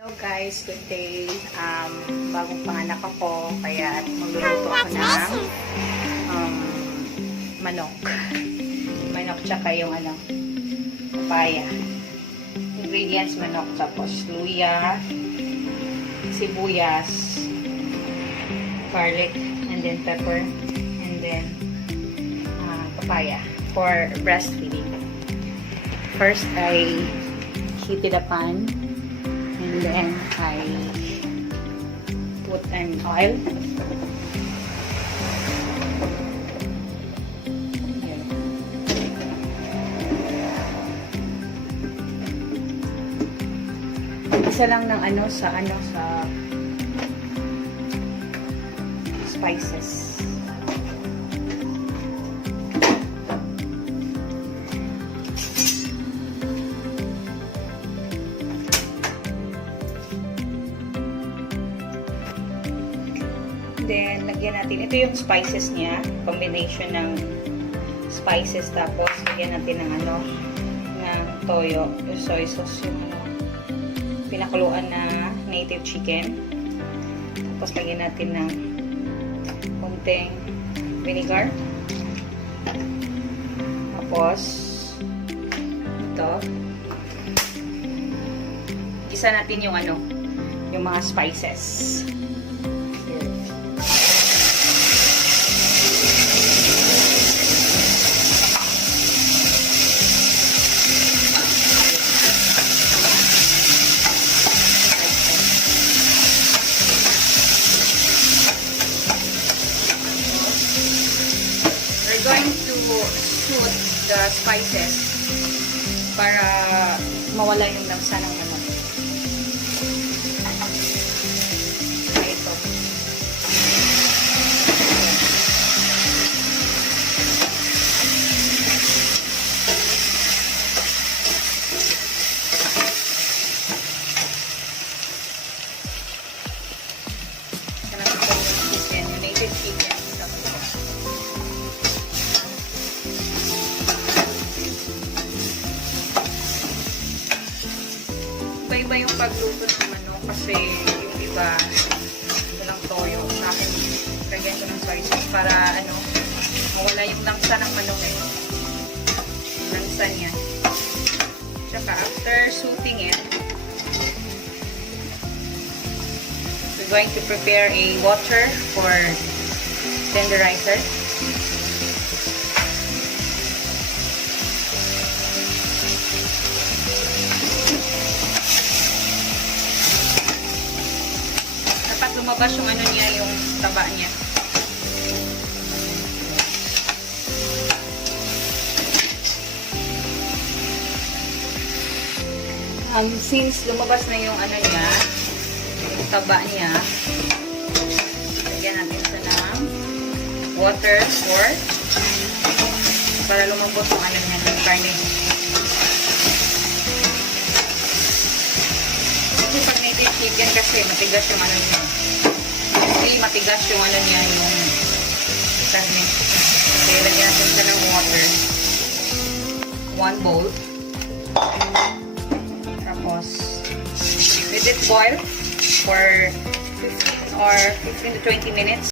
Hello guys, good day. Bagong panganak ako, kaya magluluto ako ng manok. Manok tsaka yung papaya. Ingredients, manok, tapos luya, sibuyas, garlic, and then pepper, and then papaya for breastfeeding. First, I heated a pan. And then I put an oil. Isa lang ng sa spices. Then, lagyan natin, ito yung spices niya, combination ng spices, tapos lagyan natin ng ng toyo, yung soy sauce, yung pinakuluan na native chicken. Tapos lagyan natin ng konting vinegar. Tapos, ito, isa natin yung yung mga spices. Going to shoot the spices para mawala yung langsa ng manok. Ito. Chicken, native chicken. Iba-iba yung pagluto ng manok kasi yung iba walang toyo. Sa akin, lagyan ko ng soy sauce para mawala yung langsa ng manok langsa niya. Tsaka after shooting it, we're going to prepare a water for tenderizer. Lumabas yung niya, yung taba niya. Since lumabas na yung niya, yung taba niya, lagyan natin sa ng water para lumabas yung niya ng karne. Kasi pag native chicken kasi matigas yung niya. Matigas yung niya, yung karne. Okay, lagyan natin siya ng water. 1 bowl. Tapos, let it boil for 15 to 20 minutes.